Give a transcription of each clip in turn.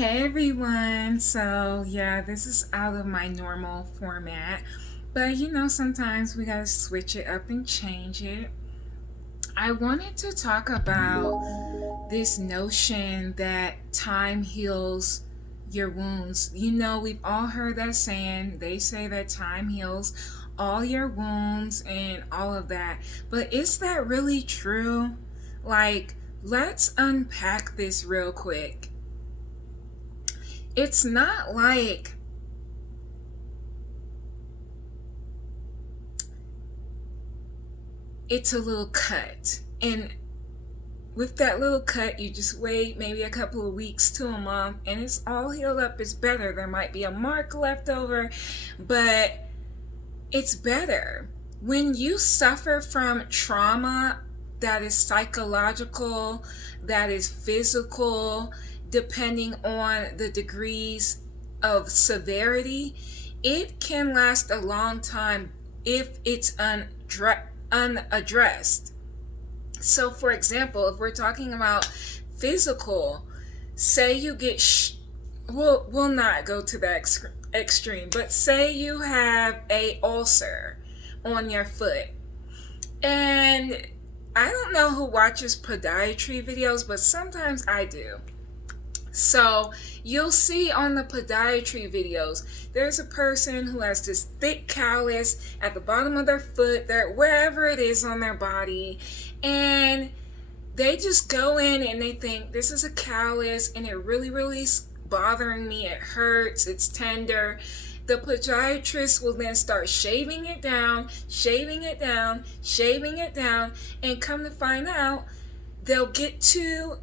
Hey everyone. So, yeah, this is out of my normal format, but sometimes we gotta switch it up and change it. I wanted to talk about this notion that time heals your wounds. We've all heard that saying. They say that time heals all your wounds and all of that. But is that really true? Like, let's unpack this real quick. It's not like it's a little cut. And with that little cut, you just wait maybe a couple of weeks to a month and it's all healed up. It's better. There might be a mark left over, but it's better. When you suffer from trauma that is psychological, that is physical, depending on the degrees of severity, it can last a long time if it's unaddressed. So, for example, if we're talking about physical, say you get, we'll not go to that extreme, but say you have a ulcer on your foot. And I don't know who watches podiatry videos, but sometimes I do. So you'll see on the podiatry videos, there's a person who has this thick callus at the bottom of their foot, wherever it is on their body, and they just go in and they think this is a callus and it really is bothering me. It hurts, it's tender. The podiatrist will then start shaving it down, and come to find out, they'll get to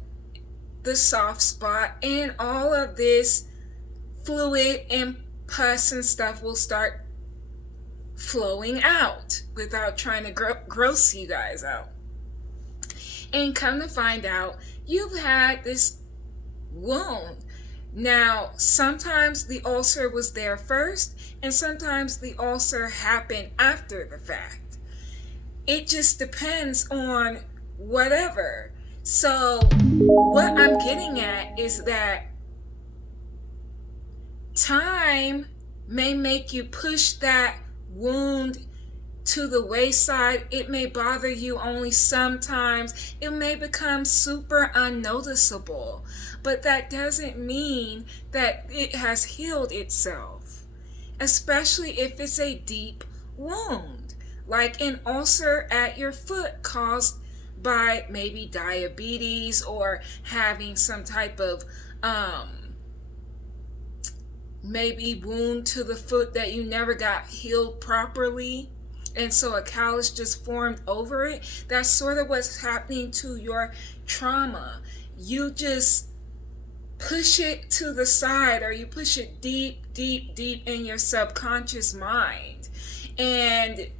the soft spot and all of this fluid and pus and stuff will start flowing out without trying to gross you guys out. And come to find out, you've had this wound. Now, sometimes the ulcer was there first, and sometimes the ulcer happened after the fact. It just depends on whatever. So, what I'm getting at is that time may make you push that wound to the wayside. It may bother you only sometimes. It may become super unnoticeable. But that doesn't mean that it has healed itself, especially if it's a deep wound, like an ulcer at your foot caused by maybe diabetes or having some type of maybe wound to the foot that you never got healed properly, and so a callus just formed over it. That's sort of what's happening to your trauma. You just push it to the side, or you push it deep in your subconscious mind, and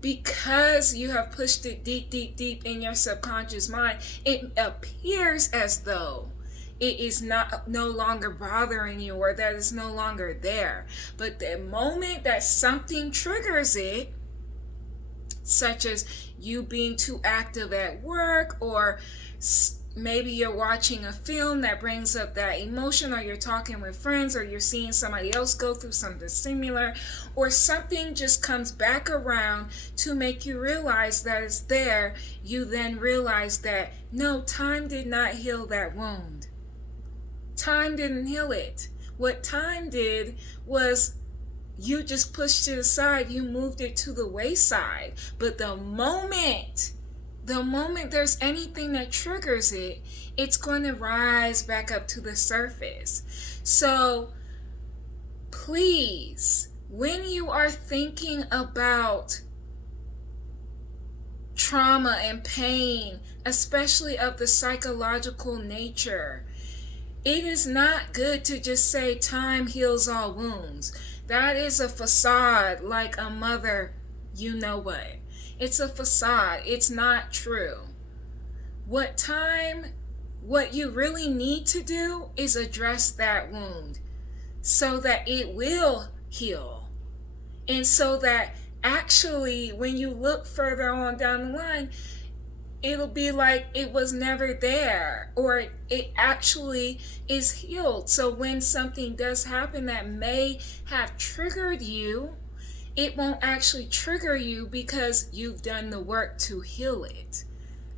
because you have pushed it deep in your subconscious mind, it appears as though it is no longer bothering you, or that it's no longer there. But the moment that something triggers it, such as you being too active at work, or maybe you're watching a film that brings up that emotion, or you're talking with friends, or you're seeing somebody else go through something similar, or something just comes back around to make you realize that it's there, you then realize that no, time did not heal that wound. Time didn't heal it. What time did was you just pushed it aside, you moved it to the wayside. But the moment there's anything that triggers it, it's going to rise back up to the surface. So please, when you are thinking about trauma and pain, especially of the psychological nature, it is not good to just say time heals all wounds. That is a facade, like a mother, you know what. It's a facade. It's not true. What you really need to do is address that wound so that it will heal. And so that actually, when you look further on down the line, it'll be like it was never there, or it actually is healed. So when something does happen that may have triggered you, it won't actually trigger you because you've done the work to heal it.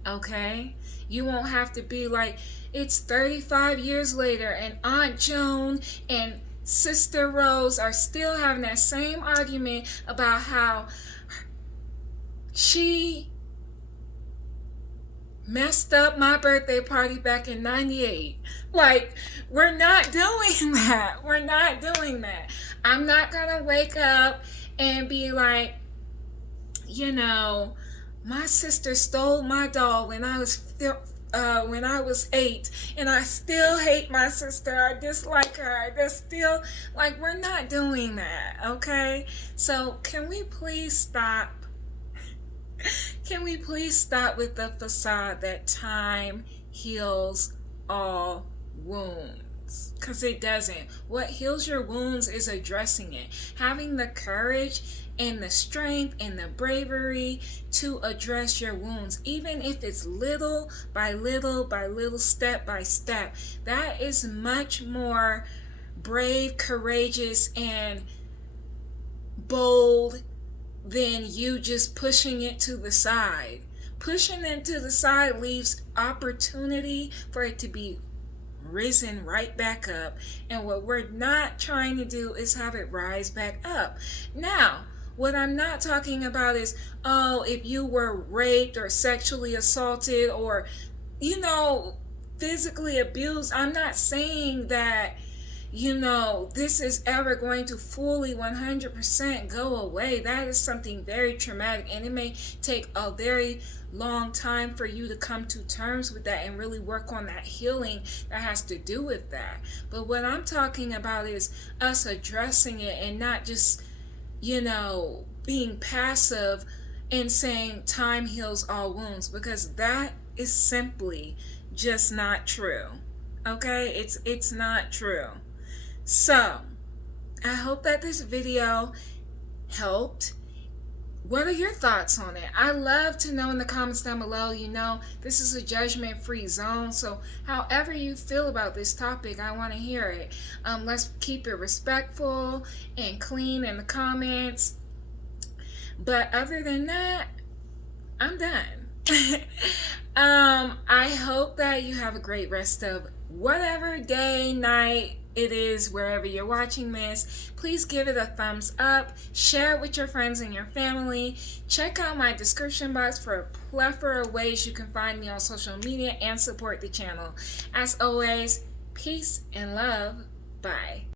Okay? You won't have to be like, it's 35 years later and Aunt Joan and Sister Rose are still having that same argument about how she messed up my birthday party back in 98. Like, we're not doing that. We're not doing that. I'm not gonna wake up and be like, you know, my sister stole my doll when I was 8, and I still hate my sister. I dislike her. I just still, like, we're not doing that, okay? So can we please stop? Can we please stop with the facade that time heals all wounds? Because it doesn't. What heals your wounds is addressing it. Having the courage and the strength and the bravery to address your wounds, even if it's little by little by little, step by step. That is much more brave, courageous, and bold than you just pushing it to the side. Pushing it to the side leaves opportunity for it to be risen right back up. And what we're not trying to do is have it rise back up. Now, what I'm not talking about is, oh, if you were raped or sexually assaulted or, you know, physically abused, I'm not saying that, you know, this is ever going to fully 100% go away. That is something very traumatic, and it may take a very long time for you to come to terms with that and really work on that healing that has to do with that. But what I'm talking about is us addressing it and not just, you know, being passive and saying time heals all wounds, because that is simply just not true. Okay? It's not true. So, I hope that this video helped. What are your thoughts on it? I love to know in the comments down below. You know, this is a judgment-free zone, so however you feel about this topic, I want to hear it. Let's keep it respectful and clean in the comments. But other than that, I'm done. I hope that you have a great rest of whatever day, night it is, wherever you're watching this. Please give it a thumbs up, share it with your friends and your family. Check out my description box for a plethora of ways you can find me on social media and support the channel. As always, peace and love. Bye.